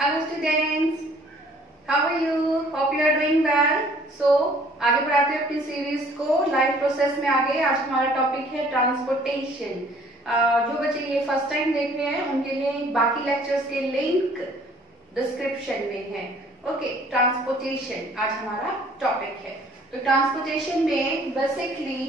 Hello students, how are you? Hope you are doing well. So आगे बढ़ाते हैं अपनी सीरीज को लाइफ प्रोसेस में आगे। आज हमारा टॉपिक है ट्रांसपोर्टेशन। जो बच्चे ये फर्स्ट टाइम देख रहे हैं उनके लिए बाकी लेक्चर्स के लिंक डिस्क्रिप्शन में है। ओके, ट्रांसपोर्टेशन आज हमारा टॉपिक है। तो ट्रांसपोर्टेशन में basically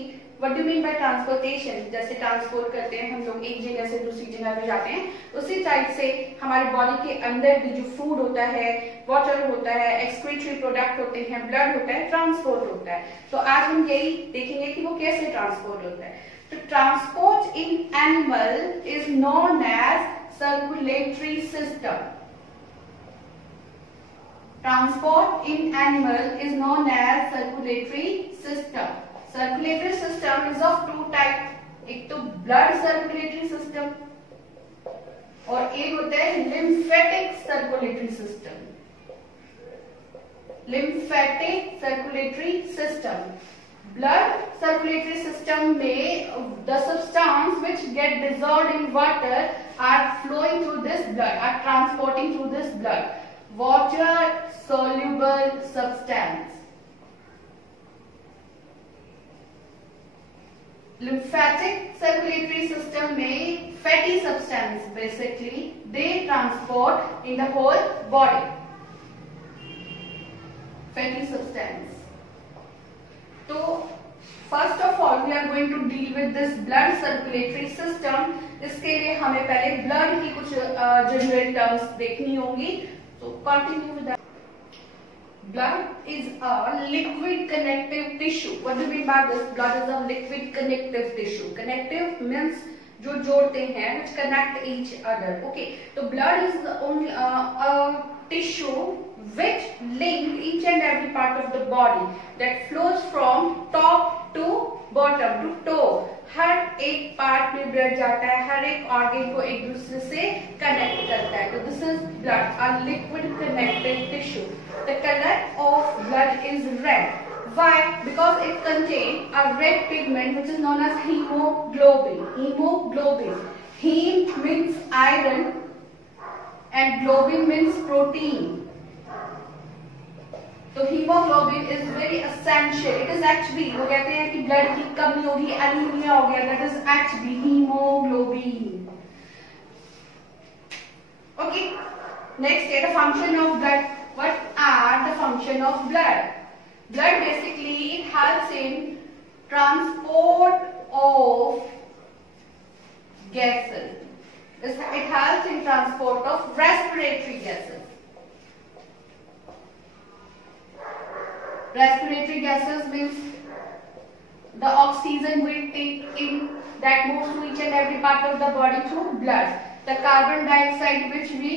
what do mean bye transportation, जैसे ट्रांसपोर्ट करते हैं हम लोग एक जगह से दूसरी जगह पे जाते हैं, उसी टाइप से हमारे बॉडी के अंदर भी जो फूड होता है, वाटर होता है, एक्सक्रीटरी प्रोडक्ट होते हैं, ब्लड होता है, ट्रांसपोर्ट होता है। तो आज हम यही देखेंगे कि वो कैसे ट्रांसपोर्ट होता है। तो transport in animal is known as circulatory system. Transport in animal is known as circulatory system. Circulatory system is of two type, एक तो ब्लड सर्कुलेटरी सिस्टम और एक होता है lymphatic circulatory system. Lymphatic circulatory system, blood circulatory system में the substance which get dissolved in water are flowing through this blood, are transporting through this blood water soluble substance. Lymphatic circulatory system में fatty substance basically they transport in the whole body. Fatty substance. तो first of all we are going to deal with this blood circulatory system. इसके लिए हमें पहले blood की कुछ general terms देखनी होंगी। So continue with that. Blood is a liquid connective tissue. What do we mean by this? Blood is a liquid connective tissue. Connective means जो जोड़ते हैं, which connect each other. Okay, so blood is the only a tissue which link each and every part of the body that flows from top to bottom to toe. हर एक part में blood जाता है, हर एक organ को एक दूसरे से connect करता है। तो this is blood, a liquid connective tissue. The colour of blood is red. Why? Because it contains a red pigment which is known as hemoglobin. Hemoglobin. Hem means iron and globin means protein. तो haemoglobin is very essential. It is actually, वो कहते हैं कि blood की कमी होगी, anaemia हो गया, that is actually haemoglobin. Okay, next है the function of blood. What are the function of blood? Blood basically it helps in transport of gases. It helps in transport of respiratory gases. Respiratory gases means the oxygen we take in that moves to each and every part of the body through blood. The carbon dioxide which we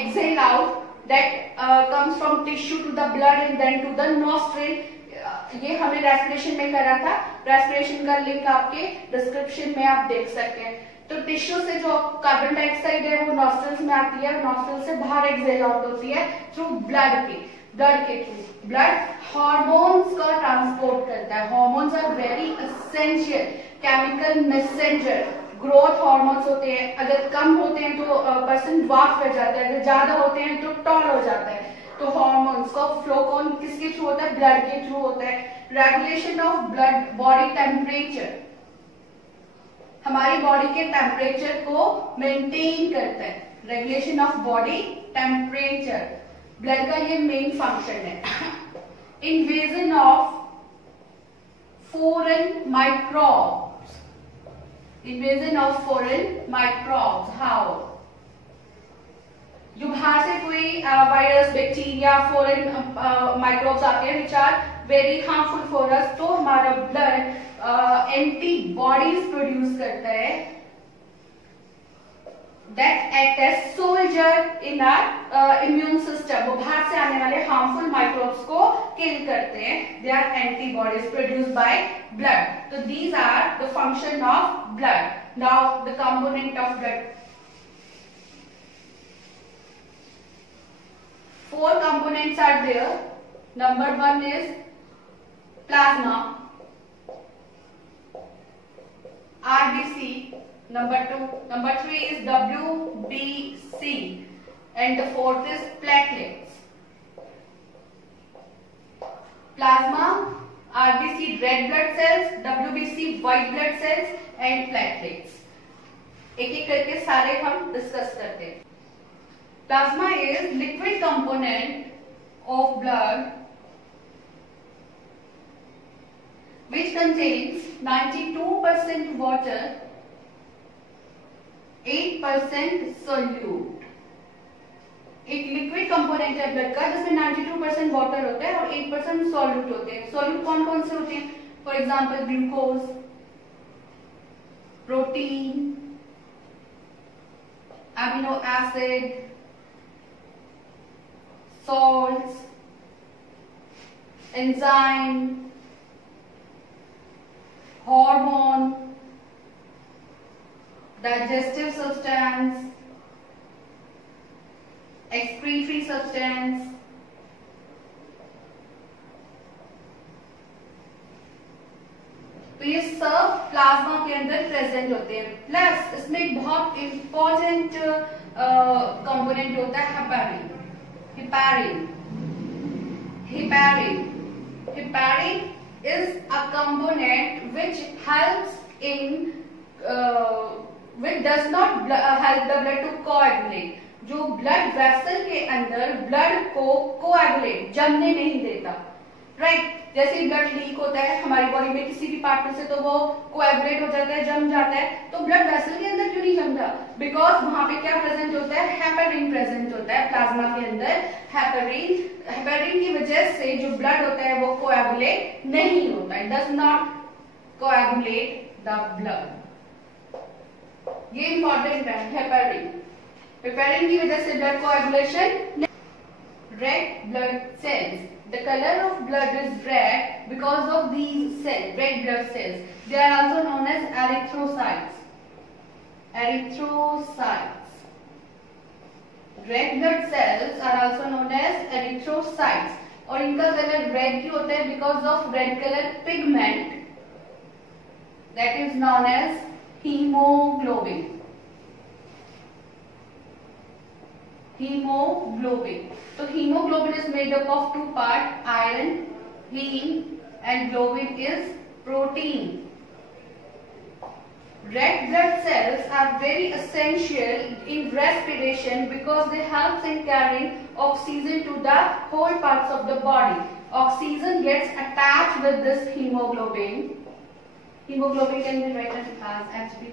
exhale out that comes from tissue to the blood and then to the nostril. ये हमें respiration में करा था। Respiration का link आपके description में आप देख सकते हैं। तो टिश्यू से जो कार्बन डाइऑक्साइड है वो नॉस्ट्रल्स में आती है, नॉस्ट्रल से बाहर एक्सहेल आउट होती है थ्रू ब्लड के थ्रू। ब्लड हार्मोन्स का ट्रांसपोर्ट करता है। Hormones are very essential chemical messenger. Growth hormones होते हैं, अगर कम होते हैं तो पर्सन वाक कर जाता है, अगर ज्यादा होते हैं तो टॉल हो जाता है। तो हार्मोन्स का फ्लो कौन किसके थ्रू होता है? ब्लड के थ्रू होता है। Regulation of blood body temperature, हमारी बॉडी के टेम्परेचर को मेंटेन करता है। Regulation of body temperature, blood का ये मेन फंक्शन है। Invasion of foreign microbes, invasion of foreign microbes, how? जो बाहर से कोई वायरस, बैक्टीरिया, फॉरेन माइक्रोब्स आते हैं which are very harmful for us, तो हमारा ब्लड एंटीबॉडीज प्रोड्यूस करता है that act as soldier in our immune system. वो बाहर से आने वाले harmful microbes को kill करते हैं. They are antibodies produced by blood. So these are the function of blood. Now the component of blood. 4 components are there. Number 1 is plasma, RBC, Number 3 is WBC. and the fourth is platelets. Plasma, RBC red blood cells, WBC white blood cells and platelets. एक एक करके सारे हम discuss करते हैं. Plasma is liquid component of blood which contains 92% water, 8% solute. एक liquid component है blood का जिसमें 92% वाटर होता है और 8% सॉल्यूट होते हैं. सॉल्यूट कौन कौन से होते हैं? For example glucose, protein, amino acid, salts, enzyme, hormone, digestive substance, excretory substance, तो ये सब प्लाज्मा के अंदर प्रेजेंट होते हैं. प्लस इसमें एक बहुत इंपॉर्टेंट कंपोनेंट होता है heparin. Heparin is a component which helps which does not help the blood to coagulate. जो ब्लड वेसल के अंदर ब्लड को कोएगुलेट जमने नहीं देता. राइट, जैसे ब्लड लीक होता है हमारी बॉडी में किसी भी पार्ट में से तो वो कोएगुलेट हो जाता है, जम जाता है. तो ब्लड वेसल के अंदर क्यों नहीं जमता? बिकॉज वहां पे क्या प्रेजेंट होता है? हेपेरिन प्रेजेंट होता है प्लाज्मा के अंदर. हेपेरिन की वजह से जो ब्लड होता है वो कोएगुलेट नहीं होता है, does not coagulate the blood. ये इंपॉर्टेंट है हेपेरिन. हेपेरिन की वजह से blood coagulation. Red blood cells. The color of blood is red because of these cells, red blood cells. They are also known as erythrocytes. Erythrocytes. Red blood cells are also known as erythrocytes. और इनका colour red क्यों होता है? Because of red color pigment that is known as hemoglobin. Hemoglobin. So hemoglobin is made up of two parts, iron, heme, and globin is protein. Red blood cells are very essential in respiration because they help in carrying oxygen to the whole parts of the body. Oxygen gets attached with this hemoglobin. Hemoglobin can be written as Hb.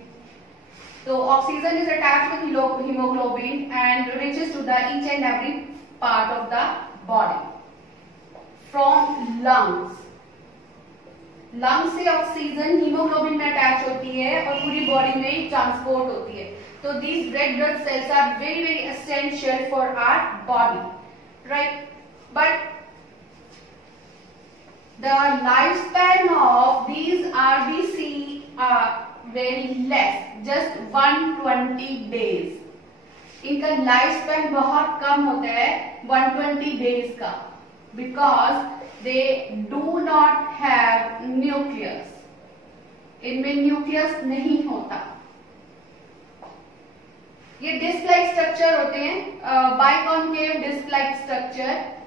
So oxygen is attached with hemoglobin and reaches to the each and every part of the body. From lungs. Lungs से oxygen haemoglobin में attach होती है और पूरी body में transport होती है. तो these red blood cells are very very essential for our body, right? But the lifespan of these RBC are very less, just 120 days. इनका लाइफ स्पैन बहुत कम होता है 120 डेज का, because they do not have nucleus. इनमें nucleus नहीं होता. ये डिस्क लाइक स्ट्रक्चर होते हैं, biconcave disc like structure.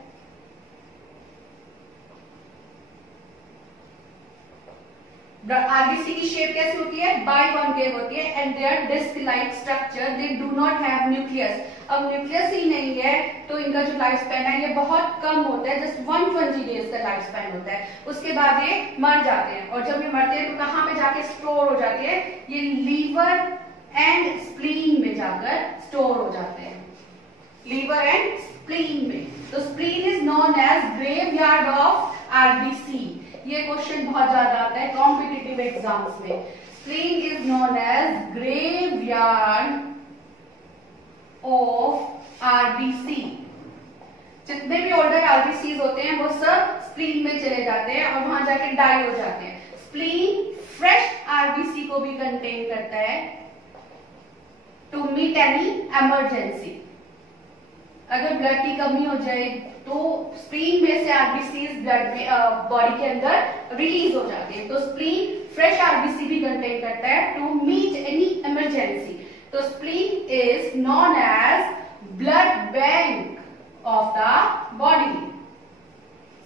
RBC की शेप कैसे होती है? बाइकॉन्केव होती है and their disc like structure. They do not have nucleus. अब न्यूक्लियस ही नहीं है तो इनका जो लाइफ स्पैन है ये बहुत कम होता है, जस्ट 120 डेज का लाइफ स्पैन होता है. उसके बाद ये मर जाते हैं और जब ये मरते हैं तो कहाँ पे जाके स्टोर हो जाते हैं? ये लीवर एंड स्प्लीन में जाकर स्टोर हो जाते हैं. लीवर एंड स्प्लीन में. तो spleen is known as graveyard of RBC. ये क्वेश्चन बहुत ज्यादा आता है कॉम्पिटिटिव एग्जाम्स में. Spleen is known as graveyard of RBC. जितने भी ओल्डर आरबीसीज होते हैं वो सब स्प्लीन में चले जाते हैं और वहां जाके डाई हो जाते हैं. स्प्लीन फ्रेश आरबीसी को भी कंटेन करता है टू मीट एनी इमरजेंसी. अगर ब्लड की कमी हो जाए तो स्प्लीन में से आरबीसी ब्लड में बॉडी के अंदर रिलीज हो जाती है. तो स्प्लीन फ्रेश आरबीसी भी कंटेन करता है टू मीट एनी इमरजेंसी. तो spleen is known as blood bank of the body.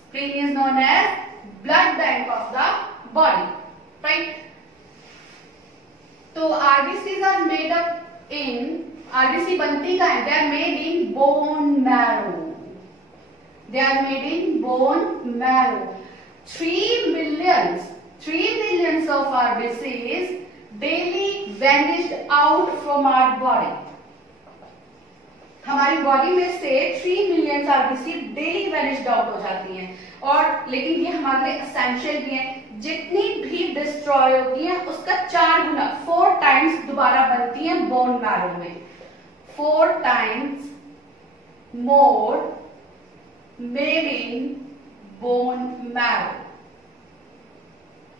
Spleen is known as blood bank of the body, right. तो RBCs are made up in, RBC बनती कहाँ है? They are made in bone marrow. They are made in bone marrow. 3 millions of RBCs daily vanished out from our body. हमारी body में से 3 million RBC daily vanished out हो जाती हैं. और लेकिन ये हमारे लिए एसेंशियल भी है. जितनी भी डिस्ट्रॉय होती हैं उसका 4 गुना 4 टाइम्स दोबारा बनती हैं बोन मैरो में. 4 times more made in bone marrow.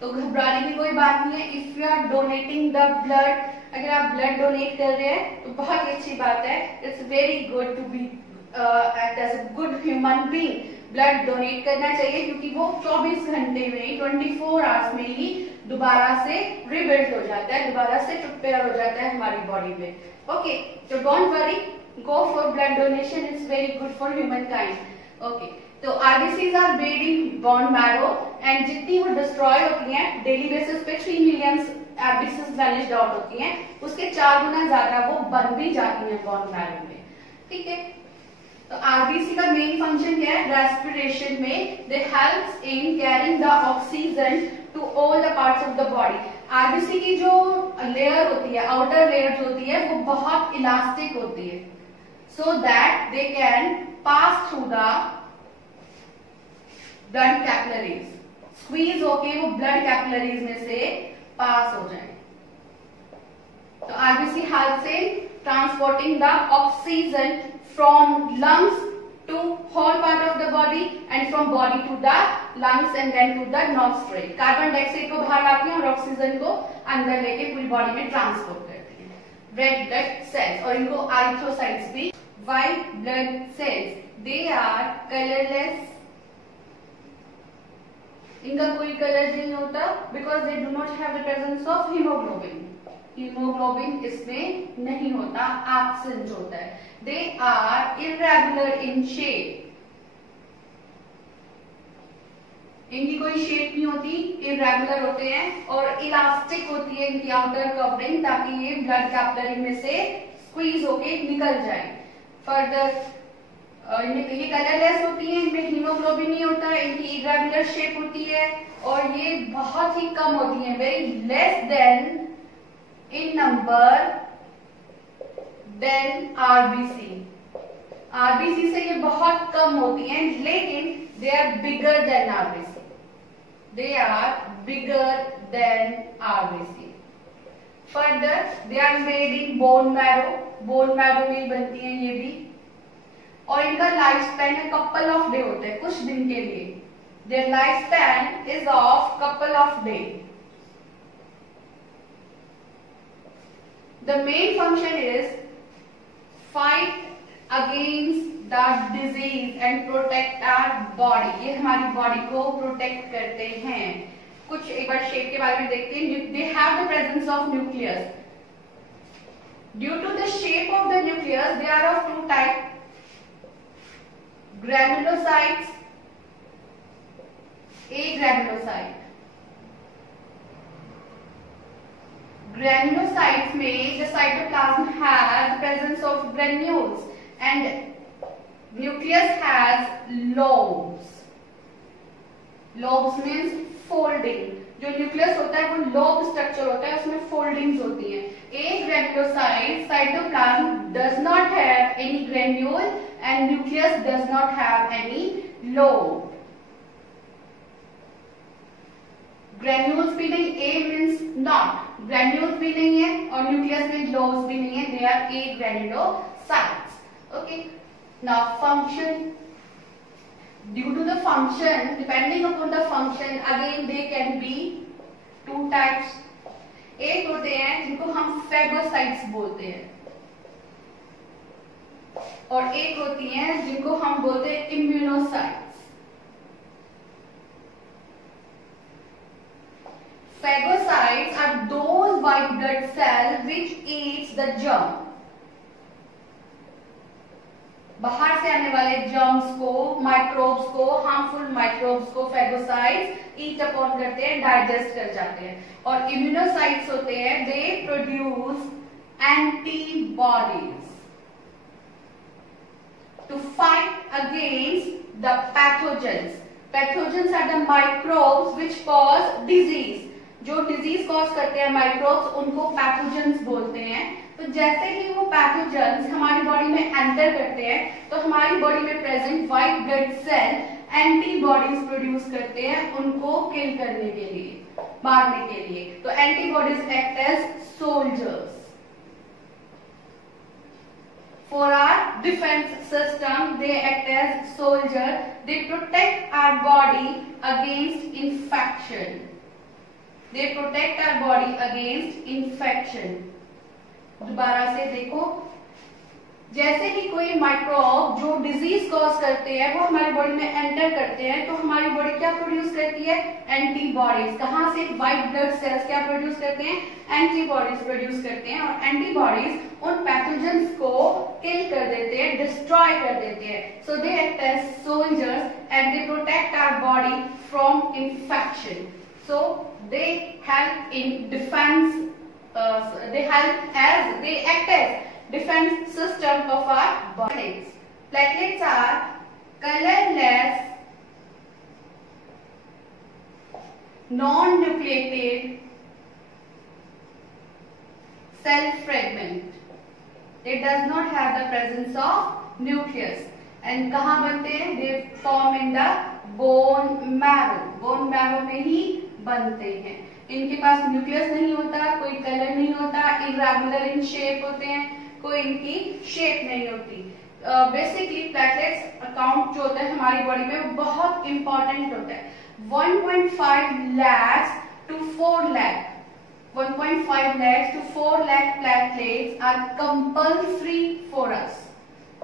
तो घबराने की कोई बात नहीं है. If you are donating the blood, अगर आप ब्लड डोनेट कर रहे हैं तो बहुत ही अच्छी बात है. It's very good to be act as a good human being. Blood donate करना चाहिए क्योंकि वो 24 घंटे में ही 24 आवर्स में ही दोबारा से रिबिल्ड हो जाता है, दोबारा से प्रिपेयर हो जाता है हमारी बॉडी में. ओके, तो don't worry, go for blood donation. It's very good for human kind. Okay, तो RBCs are made in bone marrow and जितनी वो डिस्ट्रॉय होती हैं डेली बेसिस पे 3 मिलियन आरबीसीज वैनिश्ड आउट होती हैं, उसके 4 गुना ज्यादा वो बन भी जाती हैं बोन मैरो में. ठीक है, तो आरबीसी का मेन फंक्शन क्या है? रेस्पिरेशन में they helps in carrying the oxygen to all the parts of the body. RBC की जो लेयर होती है, आउटर लेयर जो होती है, वो बहुत इलास्टिक होती है, so that they can pass through the blood capillaries. Squeeze होके वो blood capillaries में से पास हो जाए. तो RBC helps in transporting the oxygen from lungs to whole part of the body and from body to the lungs and then to the nostril. Carbon dioxide को बाहर लाती हैं और ऑक्सीजन को अंदर लेके पूरी बॉडी में ट्रांसपोर्ट करती हैं. रेड ब्लड सेल्स, और इनको आर्थ्रोसाइट्स भी. White blood cells, they are colorless. इनका कोई कलर नहीं होता because they do not have the presence of hemoglobin. Haemoglobin इसमें नहीं होता, absent होता है. They are irregular in shape. इनकी कोई शेप नहीं होती, इरेगुलर होते हैं और इलास्टिक होती है इनकी आउटर कवरिंग, ताकि ये ब्लड कैपिलरी में से स्क्वीज होके निकल जाए. फर्दर ये कलरलेस होती है, इनमें हीमोग्लोबिन नहीं होता है, इनकी इरेगुलर शेप होती है और ये बहुत ही कम होती है, very less than in number than RBC. RBC से ये बहुत कम होती हैं, लेकिन they are bigger than RBC. They are bigger than RBC. Further they are made in bone marrow. Bone marrow में बनती हैं ये भी, और इनका लाइफ स्पैन है कपल ऑफ डे होता है, कुछ दिन के लिए. Their life span is of couple of day. The main function is fight against the disease and protect our body. ये हमारी बॉडी को प्रोटेक्ट करते हैं. कुछ एक बार शेप के बारे में देखते हैं. They have the presence of nucleus. Due to the shape of the nucleus, they are of 2 types: granulocytes, agranulocyte. Granulocytes में the cytoplasm has the presence of granules and nucleus has lobes. Lobes means folding. जो nucleus होता है वो lobe structure होता है, उसमें foldings होती हैं. Agranulocyte cytoplasm does not have any granule and nucleus does not have any lobe. Granules भी नहीं, ए मीन्स नॉट, ग्रेन्यूल्स भी नहीं है और न्यूक्लियस में लोब्स भी नहीं है. They are agranulocytes. Okay, now function. Due to the function, depending upon the function, again they can be 2 types. एक होते हैं जिनको हम फेगोसाइट्स बोलते हैं और एक होती हैं जिनको हम बोलते हैं immunocytes. Phagocytes are those white blood cells which eats the germ. बाहर से आने वाले जर्म्स को, माइक्रोब्स को, हार्मफुल माइक्रोब्स को फेगोसाइट्स ईट अपॉन करते हैं, डाइजेस्ट कर जाते हैं। और इम्यूनोसाइट्स होते हैं, they produce antibodies to fight against the pathogens. Pathogens are the microbes which cause disease. जो डिजीज कॉज करते हैं माइक्रोब्स, उनको पैथोजेंस बोलते हैं। तो जैसे ही वो पैथोजेंस हमारी बॉडी में एंटर करते हैं तो हमारी बॉडी में present white blood cell antibodies produce करते हैं उनको किल करने के लिए, मारने के लिए। तो antibodies act as soldiers for our defense system. They act as soldier. They protect our body against infection. They protect our body against infection. दोबारा से देखो, जैसे ही कोई माइक्रोब जो डिजीज कॉज करते हैं वो हमारी बॉडी में एंटर करते हैं तो हमारी बॉडी क्या प्रोड्यूस करती है? एंटीबॉडीज। कहां से? व्हाइट ब्लड सेल्स क्या प्रोड्यूस करते हैं? एंटीबॉडीज प्रोड्यूस करते हैं। और एंटीबॉडीज उन पैथोजेंस को किल कर देते हैं, डिस्ट्रॉय कर देते हैं। So they act as soldiers and they protect our body from infection. So they help in defence, they act as defense system of our bodies. Platelets are colorless, non-nucleated cell fragment. It does not have the presence of nucleus. And कहाँ बनते हैं? They form in the bone marrow. Bone marrow में ही बनते हैं। इनके पास nucleus नहीं होता, कोई कलर नहीं होता, इरेगुलर इन शेप होते हैं, कोई इनकी शेप नहीं होती। बेसिकली प्लेटलेट्स अकाउंट जो होता है हमारी बॉडी में वो बहुत इंपॉर्टेंट होता है। 1.5 lakhs to 4 lakh 1.5 lakhs to 4 lakh platelets are compulsory for us.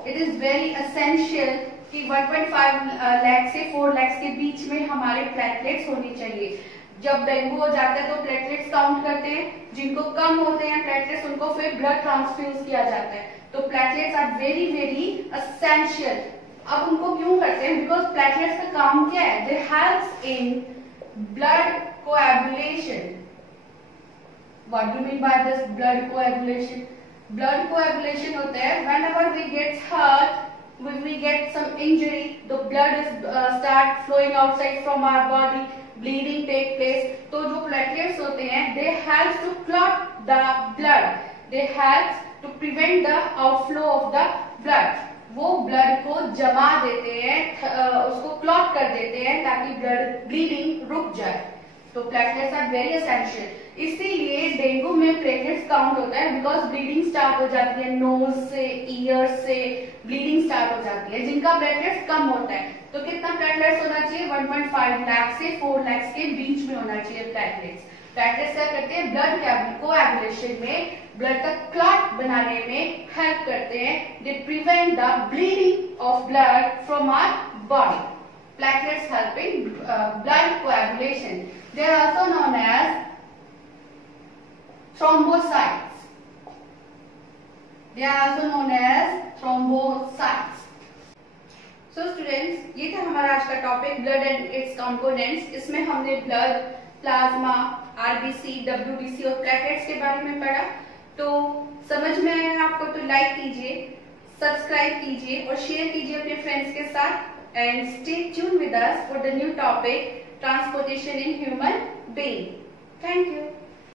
It is very essential कि 1.5 lakh से 4 lakhs के बीच में हमारे प्लेटलेट्स होनी चाहिए। जब डेंगू हो जाता है तो प्लेटलेट्स काउंट करते हैं, जिनको कम होते हैं प्लेटलेट्स उनको फिर ब्लड ट्रांसफ्यूज किया जाता है। तो platelets are very very essential. अब उनको क्यों करते हैं? बिकॉज प्लेटलेट्स का काम क्या है? They helps in blood coagulation. What do mean by this blood coagulation? Blood coagulation होता है whenever we gets hurt, when we get some injury, the blood is start flowing outside from our body, bleeding take place. तो जो platelets होते हैं they help to clot the blood, they help to prevent the outflow of the blood. वो blood को जमा देते हैं, उसको क्लॉट कर देते हैं ताकि ब्लड ब्लीडिंग रुक जाए। तो प्लेटलेट्स आर वेरी एसेंशियल। इसीलिए डेंगू में प्लेटलेट्स काउंट होता है बिकॉज ब्लीडिंग स्टार्ट हो जाती है, नोज से, ईयर से ब्लीडिंग स्टार्ट हो जाती है। जिनका प्लेटलेट्स कम होता है तो कितना प्लेटलेट्स होना चाहिए? 1.5 लाख से 4 लाख के बीच में होना चाहिए प्लेटलेट्स। प्लेटलेट्स क्या करते हैं? ब्लड कोएगुलेशन में, ब्लड का क्लॉट बनाने में हेल्प करते हैं। They prevent the bleeding of blood from our body. Platelets help in blood coagulation. They are also known as thrombocytes. They are also known as thrombocytes. So students, ये था हमारा आज का topic blood and it's components. इसमें हमने blood, plasma, RBC, WBC और platelets के बारे में पढ़ा। तो समझ में आया आपको तो लाइक कीजिए, सब्सक्राइब कीजिए और शेयर कीजिए अपने फ्रेंड्स के साथ। And stay tuned with us for the new topic, transportation in human being. Thank you.